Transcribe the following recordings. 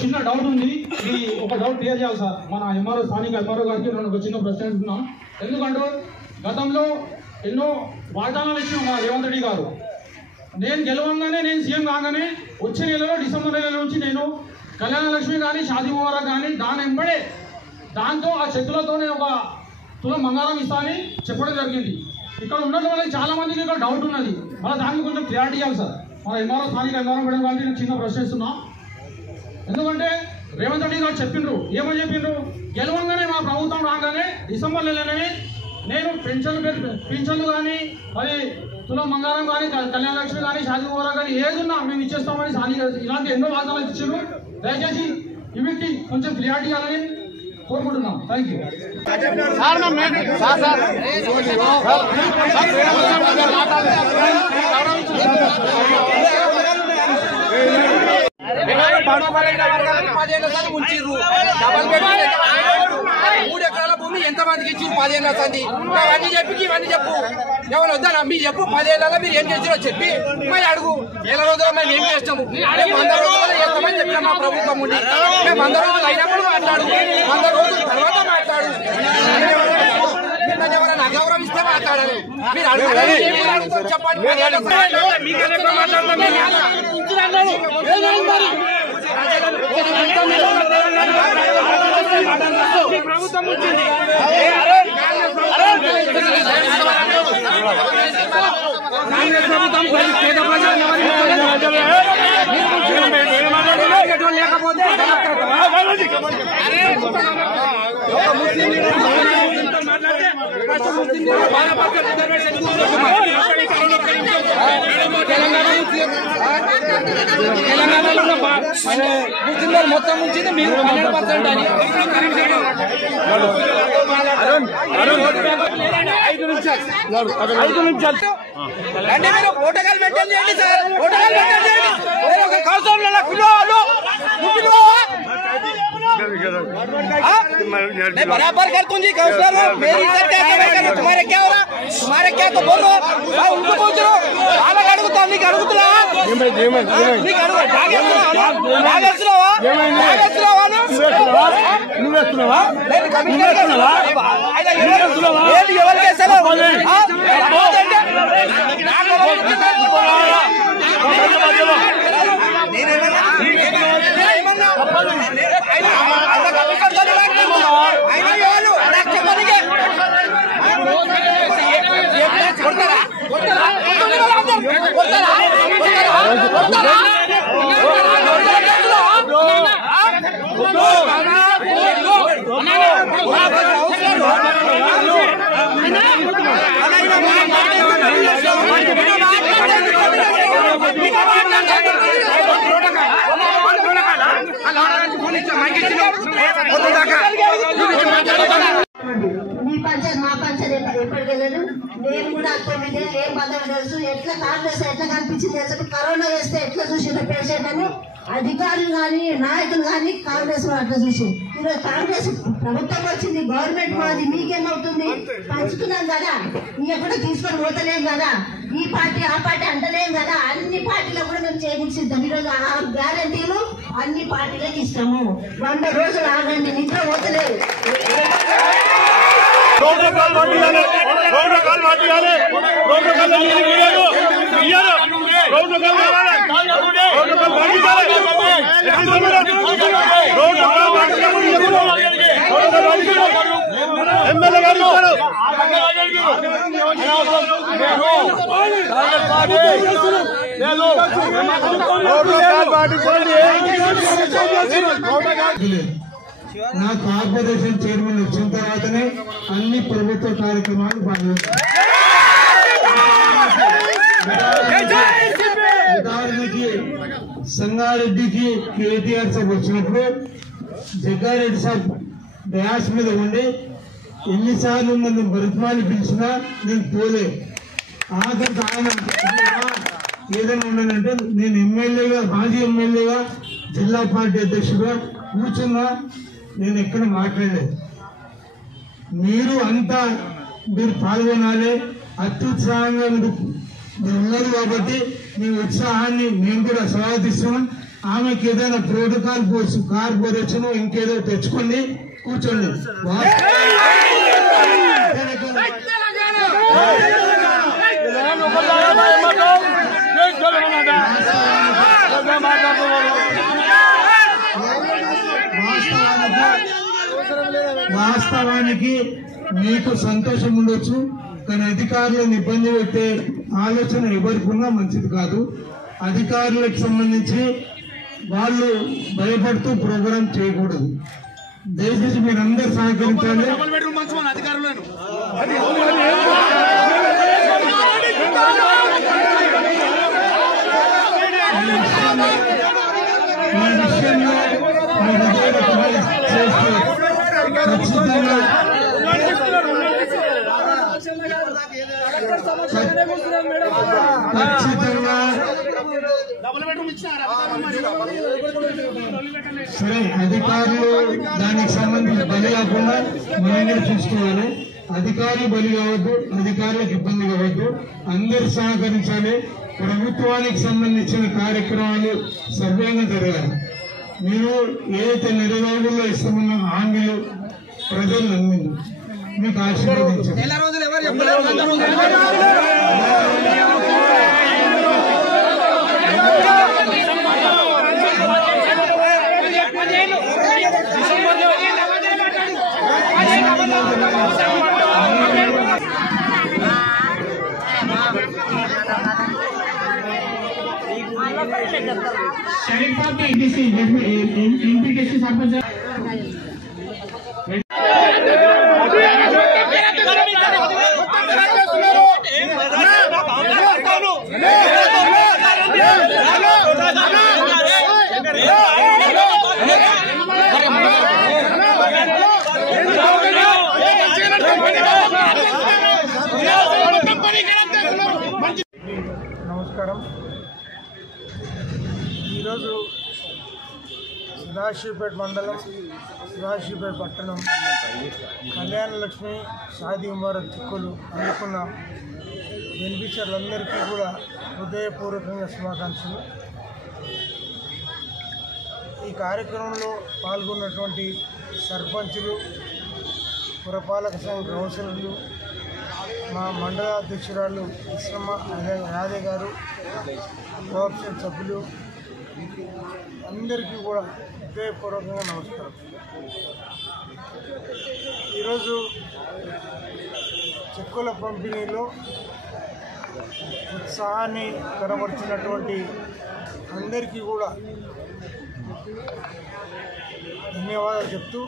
చిన్న డౌట్ ఉంది, ఇది ఒక డౌట్ క్లియర్ చేయాలి సార్. మన ఎంఆర్ఓ స్థానిక ఎంఆర్ఓ గారికి నేను ఒక చిన్న ప్రశ్న అడుగుతున్నాం. ఎందుకంటే గతంలో ఎన్నో వాగ్దానాలు ఇచ్చిన మా రేవంత్ రెడ్డి గారు, నేను గెలవంగానే, నేను సీఎం కాగానే వచ్చే నెలలో డిసెంబర్ నెల నుంచి నేను కళ్యాణ లక్ష్మి కానీ షాదీ ముబారక్ కానీ దాని వెంబడే దాంతో ఆ చెక్కులతోనే ఒక తులం బంగారం ఇస్తా అని చెప్పడం జరిగింది. ఇక్కడ ఉండడం వల్ల చాలా మందికి ఇక్కడ డౌట్ ఉన్నది, మళ్ళీ దానికి కొంచెం క్లారిటీ ఇవ్వాలి సార్. మన ఎంఆర్ఓ స్థానిక ఎంఆర్ఓ మేడం గారికి నేను చిన్న ప్రశ్న ఇస్తున్నా. ఎందుకంటే రేవంత్ రెడ్డి గారు చెప్పిండ్రు, ఏమని చెప్పిండ్రు, గెలవంగానే మా ప్రభుత్వం రాగానే డిసెంబర్ నెలనే నేను పింఛన్లు కానీ మరి తులం బంగారం కానీ కళ్యాణ లక్ష్మి కానీ షాదీ ముబారక్ కానీ ఏది ఉన్నా మేము ఇచ్చేస్తామని ఇలాంటి ఎన్నో వాగ్దానాలు ఇచ్చారు. దయచేసి ఇవిటి కొంచెం క్లియారిటీ ఇవ్వాలని కోరుకుంటున్నాం. Thank you. మూడు ఎకరాల భూమి ఎంత మందికి ఇచ్చి 10 ఏళ్ళ సంది అవన్నీ చెప్పి ఇవన్నీ చెప్పు, ఎవరు వద్దా మీ చెప్పు. 10 ఏళ్ళలో మీరు ఏం చేసిరో చెప్పి మరి అడుగు. 100 రోజులు మేము ఏం చేస్తాము, 100 రోజులు చేస్తామని చెప్పిన మా ప్రభుత్వం ఉండి మేము 100 రోజులు అయినప్పుడు మాట్లాడు, 100 రోజుల తర్వాత మాట్లాడు. ఎవరైనా అగౌరవిస్తే మాట్లాడాలి. మీరు అడుగుతారు చెప్పండి. ప్రభుత్వం లేకపోతే తెలంగాణలో ముస్లింలు మొత్తం ఉంచింది మీరు 12% అని. 5 నిమిషాలు అంటే మీరు ఓటగాలు మెయింటైన్ చేయండి సార్. ఓటగాలు మెయింటైన్ చేయండి. ఒక కౌన్సిలర్ बराबर कर तुझी काउंसलर मेरी इज्जत क्या करेगा, तुम्हारे क्या हो रहा, तुम्हारे क्या तो बोलो उनको पूछ लो. अलग अड़गुता నీకు అడుగుతున్నా నీకు అడుగు జాగేస్తున్నావా నువ్వేస్తున్నావా నేను కమిషనర్ ఏది ఎవరు చేశారు మీ పంచాయతీ మా పంచాయతీ ఎప్పటికి వెళ్ళదు. మేము కూడా 9 ఏళ్ళు ఏం పదవి తెలుసు. ఎట్లా కాంగ్రెస్ ఎట్లా కనిపించింది అసలు కరోనా వేస్తే ఎట్లా చూసిన పేషెంట్ అని అధికారులు కానీ నాయకులు కానీ కాంగ్రెస్ అట్లా చూసి ఈరోజు కాంగ్రెస్ ప్రభుత్వం వచ్చింది, గవర్నమెంట్ మాది, మీకేమవుతుంది పంచుకున్నాం కదా, ఇక కూడా తీసుకొని పోతలేం కదా, ఈ పార్టీ ఆ పార్టీ అంటలేం కదా, అన్ని పార్టీలో కూడా మేము చేయించిద్దాం. ఈరోజు ఆ గ్యారంటీలు అన్ని పార్టీలకు ఇస్తాము. 100 రోజులు ఆగండి, నిద్ర పోతలేదు. నా కార్పొరేషన్ చైర్మన్ వచ్చిన తర్వాతనే అన్ని ప్రభుత్వ కార్యక్రమాలు ఉదాహరణకి సంగారెడ్డికి కేటీఆర్ సాబ్ వచ్చినప్పుడు జగ్గారెడ్డి సాబ్ డయాస్ మీద ఉండి ఎన్నిసార్లు నన్ను బతుమాలి పిలిచినా నేను పోలే. ఆఖరికి ఆయన ఏదైనా ఉండనంటే నేను ఎమ్మెల్యేగా, మాజీ ఎమ్మెల్యేగా, జిల్లా పార్టీ అధ్యక్షుడుగా కూర్చున్నా నేను ఎక్కడ మాట్లాడలేదు. మీరు అంతా మీరు పాల్గొనాలి. అత్యుత్సాహంగా మీరు ఉన్నారు కాబట్టి మీ ఉత్సాహాన్ని మేము కూడా స్వాగతిస్తున్నాం. ఆమెకి ఏదైనా ప్రోటోకాల్ కార్పొరేషన్ ఇంకేదో తెచ్చుకోండి, కూర్చోండి. వాస్తవానికి మీకు సంతోషం ఉండొచ్చు, కానీ అధికారులను ఇబ్బంది పెట్టే ఆలోచన ఎవరికున్నా మంచిది కాదు. అధికారులకు సంబంధించి వాళ్ళు భయపడుతూ ప్రోగ్రాం చేయకూడదు. దయచేసి మీరందరూ సహకరించాలి. సరే, అధికారులు దానికి సంబంధించి బలి కాకుండా మనం చూసుకోవాలి. అధికారులు బలి కావద్దు, అధికారులకు ఇబ్బంది కావద్దు, అందరూ సహకరించాలి. ప్రభుత్వానికి సంబంధించిన కార్యక్రమాలు సవ్యంగా జరగాలి. మీరు ఏదైతే నెలరోజుల్లో ఇస్తామన్న హామీలు ప్రజలు నమ్మింది, మీకు ఆశీర్వదించారు. నమస్కారం. ఈరోజు సదాశివపేట మండలం, సదాశివపేట పట్టణం కళ్యాణ లక్ష్మి షాదీ ముబారక్ చిక్కులు అందుకున్న బెనిఫిషియర్లందరికీ కూడా హృదయపూర్వకంగా శుభాకాంక్షలు. ఈ కార్యక్రమంలో పాల్గొన్నటువంటి సర్పంచులు, పురపాలక సంఘ కౌన్సిలర్లు, మా మండల అధ్యక్షురాలు ఇస్రమ్మ యాదవ్ గారు, కోఆప్షన్ సభ్యులు అందరికీ కూడా హృదయపూర్వకంగా నమస్కారం. ఈరోజు చెక్కుల పంపిణీలో ఉత్సాహాన్ని కనబరిచినటువంటి అందరికీ కూడా ధన్యవాదాలు చెప్తూ,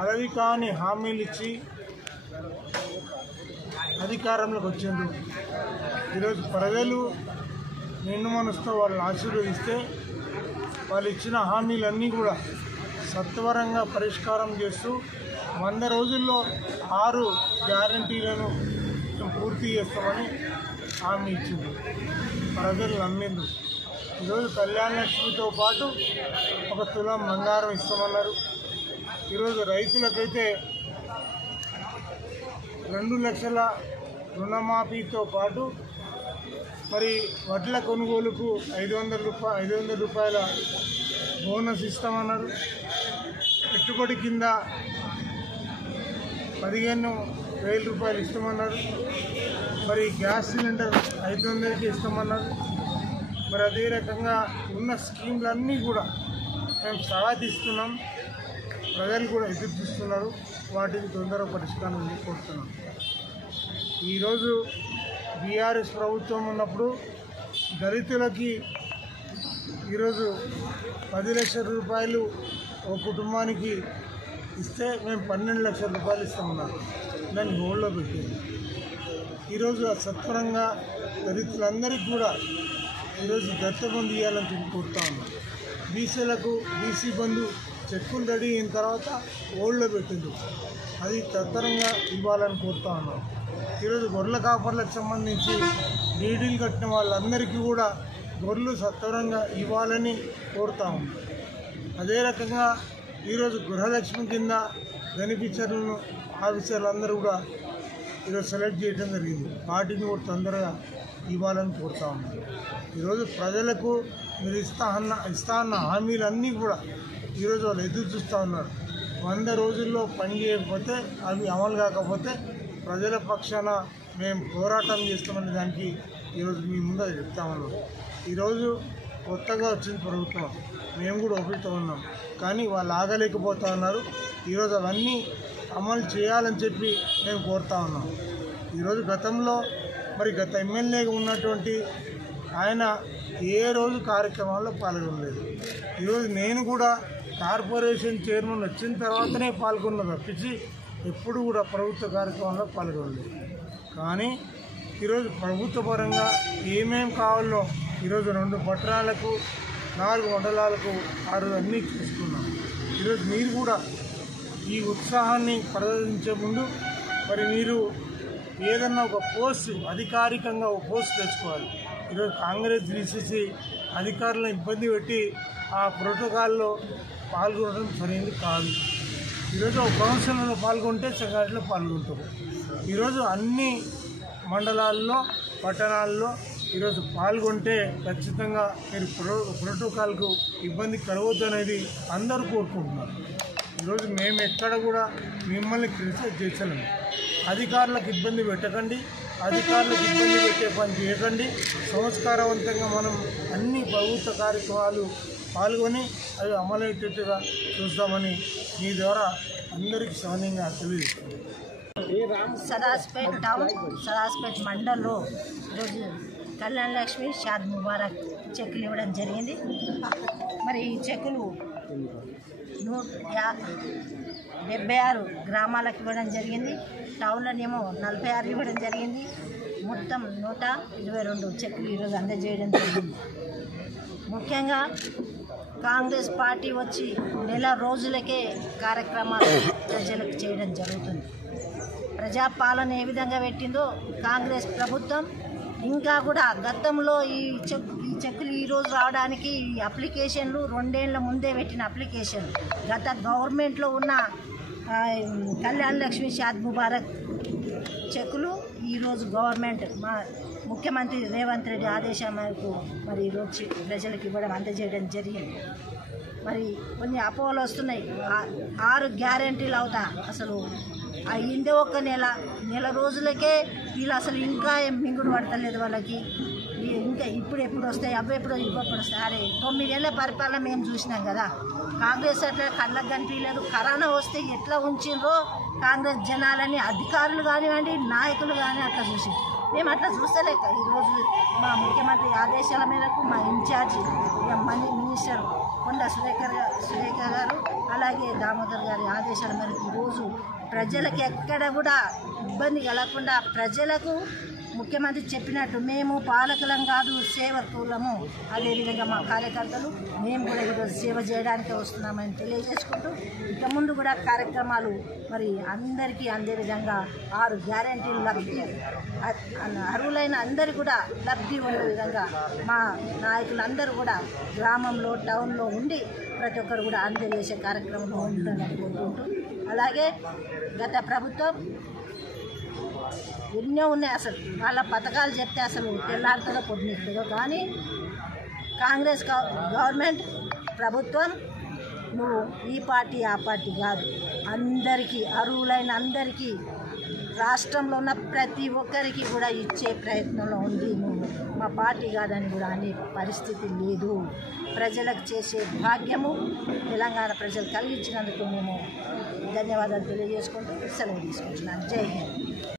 అడవి కాని హామీలు ఇచ్చి అధికారంలోకి వచ్చిండ్రు. ఈరోజు ప్రజలు నిన్ను మనసుతో వాళ్ళని ఆశీర్వదిస్తే వాళ్ళు ఇచ్చిన హామీలన్నీ కూడా సత్వరంగా పరిష్కారం చేస్తూ 100 రోజుల్లో 6 గ్యారంటీలను పూర్తి చేస్తామని హామీ ఇచ్చింది. ప్రజలు నమ్మిండ్రు. ఈరోజు కళ్యాణ లక్ష్మితో పాటు 1 తులం బంగారం ఇస్తామన్నారు. ఈరోజు రైతులకైతే 2 లక్షల రుణమాఫీతో పాటు మరి వడ్ల కొనుగోలుకు 500 రూపాయల బోనస్ ఇస్తామన్నారు. పెట్టుబడి కింద 15,000 రూపాయలు ఇస్తామన్నారు. మరి గ్యాస్ సిలిండర్ 500కి ఇస్తామన్నారు. మరి అదే రకంగా ఉన్న స్కీమ్లన్నీ కూడా మేము స్వాగతిస్తున్నాం. ప్రజలు కూడా ఎదురు చూస్తున్నారు. వాటికి తొందరగా పరిష్కారం కోరుతున్నాం. ఈరోజు బీఆర్ఎస్ ప్రభుత్వం ఉన్నప్పుడు దళితులకి ఈరోజు 10 లక్షల రూపాయలు ఒక కుటుంబానికి ఇస్తే మేము 12 లక్షల రూపాయలు ఇస్తామన్నారు. దాన్ని హోల్డ్లో పెట్టింది. ఈరోజు సత్వరంగా దళితులందరికీ కూడా ఈరోజు దత్త బంధు ఇవ్వాలని కోరుతా ఉన్నాం. బీసీలకు బీసీ బంధు చెక్కులు రెడీ అయిన తర్వాత హోల్డ్లో పెట్టింది. అది తత్వరంగా ఇవ్వాలని కోరుతా ఉన్నాం. ఈరోజు గొర్రెల కాపర్లకు సంబంధించి డీడీలు కట్టిన వాళ్ళందరికీ కూడా గొర్రెలు సత్వరంగా ఇవ్వాలని కోరుతా ఉన్నాం. అదే రకంగా ఈరోజు గృహలక్ష్మి కింద బెనిఫిషియర్లను ఆఫీసర్లు అందరూ కూడా ఈరోజు సెలెక్ట్ చేయడం జరిగింది. వాటిని కూడా తొందరగా ఇవ్వాలని కోరుతా ఉన్నాను. ఈరోజు ప్రజలకు మీరు ఇస్తా అన్న హామీలన్నీ కూడా ఈరోజు వాళ్ళు ఎదురు చూస్తూ ఉన్నారు. 100 రోజుల్లో పని చేయకపోతే, అవి అమలు కాకపోతే ప్రజల పక్షాన మేము పోరాటం చేస్తామనే దానికి ఈరోజు మీ ముందు చెప్తా ఉన్నాం. ఈరోజు కొత్తగా వచ్చిన ప్రభుత్వం, మేము కూడా ఒప్పుతూ ఉన్నాం, కానీ వాళ్ళు ఆగలేకపోతా ఉన్నారు. ఈరోజు అవన్నీ అమలు చేయాలని చెప్పి మేము కోరుతా ఉన్నాం. ఈరోజు గతంలో గత ఎమ్మెల్యేగా ఉన్నటువంటి ఆయన ఏ రోజు కార్యక్రమాల్లో పాల్గొనలేదు. ఈరోజు నేను కూడా కార్పొరేషన్ చైర్మన్ వచ్చిన తర్వాతనే పాల్గొన్నా తప్పించి ఎప్పుడు కూడా ప్రభుత్వ కార్యక్రమాల్లో పాల్గొనలేదు. కానీ ఈరోజు ప్రభుత్వ పరంగా ఏమేం కావాలో ఈరోజు 2 పట్టణాలకు 4 మండలాలకు 6 అన్నీ చూసుకున్నాం. ఈరోజు మీరు కూడా ఈ ఉత్సాహాన్ని ప్రదర్శించే ముందు మీరు ఏదన్నా ఒక పోస్ట్, అధికారికంగా ఒక పోస్ట్ తెచ్చుకోవాలి. ఈరోజు కాంగ్రెస్ DCC అధికారులను ఇబ్బంది పెట్టి ఆ ప్రోటోకాల్లో పాల్గొనడం సరైనది కాదు. ఈరోజు ఒక కౌన్సిల్లో పాల్గొంటే సంఘటనలో పాల్గొంటారు. ఈరోజు అన్ని మండలాల్లో పట్టణాల్లో ఈరోజు పాల్గొంటే ఖచ్చితంగా మీరు ప్రోటోకాల్కు ఇబ్బంది కలగొద్దు అనేది అందరూ కోరుకుంటున్నారు. ఈరోజు మేము ఎక్కడ కూడా మిమ్మల్ని క్రిటిసైజ్ చేసలేము. అధికారులకు ఇబ్బంది పెట్టకండి, అధికారులకు ఇబ్బంది పెట్టే పని చేయకండి. సంస్కారవంతంగా మనం అన్ని ప్రభుత్వ కార్యక్రమాలు పాల్గొని అవి అమలయ్యేటట్టుగా చూస్తామని మీ ద్వారా అందరికీ సౌన్యంగా తెలియజేస్తుంది. సదాస్పేట్ టౌన్, సదాస్పేట్ మండల్లో ఈరోజు కళ్యాణ లక్ష్మి షాద్ ముబారక్ చెక్కులు ఇవ్వడం జరిగింది. మరి ఈ చెక్కులు 176 గ్రామాలకు ఇవ్వడం జరిగింది. టౌన్లోనేమో 46 ఇవ్వడం జరిగింది. మొత్తం 122 చెక్కులు ఈరోజు అందజేయడం జరిగింది. ముఖ్యంగా కాంగ్రెస్ పార్టీ వచ్చి నెల రోజులకే కార్యక్రమాలు ప్రజలకు చేయడం జరుగుతుంది. ప్రజాపాలన ఏ విధంగా పెట్టిందో కాంగ్రెస్ ప్రభుత్వం ఇంకా కూడా గతంలో ఈ చెక్కులు ఈరోజు రావడానికి ఈ అప్లికేషన్లు 2 ఏళ్ల ముందే పెట్టిన అప్లికేషన్ గత గవర్నమెంట్లో ఉన్న కళ్యాణ లక్ష్మి షాద్ ముబారక్ చెక్కులు ఈరోజు గవర్నమెంట్ మా ముఖ్యమంత్రి రేవంత్ రెడ్డి ఆదేశాల మేరకు మరి ఈరోజు ప్రజలకు ఇవ్వడం అందజేయడం జరిగింది. మరి కొన్ని అపోహలు వస్తున్నాయి. 6 గ్యారెంటీలు అవుతా అసలు అయ్యిందే ఒక నెల రోజులకే వీళ్ళు అసలు ఇంకా ఏం మింగుడు పడతలేదు వాళ్ళకి. ఇంకా ఎప్పుడు వస్తాయి, అవి ఎప్పుడు వస్తాయి. అరే 9 ఏళ్ళ పరిపాలన మేము చూసినాం కదా. కాంగ్రెస్ అట్లా కళ్ళకు కనిపించలేదు. కరోనా వస్తే ఎట్లా ఉంచిండ్రో కాంగ్రెస్ జనాలని అధికారులు కానివ్వండి, నాయకులు కానీ అట్లా చూసి మేము అట్లా చూస్తలేక ఈరోజు మా ముఖ్యమంత్రి ఆదేశాల మేరకు మా ఇన్ఛార్జి మనీ మినిస్టర్ కొండ సురేఖ గారు అలాగే దామోదర్ గారి ఆదేశాల మేరకు ఈరోజు ప్రజలకు ఎక్కడ కూడా ఇబ్బంది కలగకుండా ప్రజలకు ముఖ్యమంత్రి చెప్పినట్టు మేము పాలకులం కాదు, సేవకులము. అదేవిధంగా మా కార్యకర్తలు మేము కూడా ఈరోజు సేవ చేయడానికే వస్తున్నామని తెలియజేసుకుంటూ ఇక ముందు కూడా కార్యక్రమాలు మరి అందరికీ అందే విధంగా 6 గ్యారెంటీలు లబ్ధి అర్హులైన అందరికీ కూడా లబ్ధి ఉండే విధంగా మా నాయకులందరూ కూడా గ్రామంలో టౌన్లో ఉండి ప్రతి ఒక్కరు కూడా అందజేసే కార్యక్రమంలో ఉంటుందని కోరుకుంటూ, అలాగే గత ప్రభుత్వం ఎన్నో ఉన్నాయి. అసలు వాళ్ళ పథకాలు చెప్తే అసలు తెల్లారుతుందో పొద్దునిస్తుందో, కానీ కాంగ్రెస్ గవర్నమెంట్ ప్రభుత్వం నువ్వు ఈ పార్టీ ఆ పార్టీ కాదు, అందరికీ అర్హులైన అందరికీ రాష్ట్రంలో ఉన్న ప్రతి ఒక్కరికి కూడా ఇచ్చే ప్రయత్నంలో ఉంది. నువ్వు మా పార్టీ కాదని కూడా అనే పరిస్థితి లేదు. ప్రజలకు చేసే భాగ్యము తెలంగాణ ప్రజలు కలిగించినందుకు మేము ధన్యవాదాలు తెలియజేసుకుంటూ సెలవు తీసుకుంటున్నాను. జై హింద్.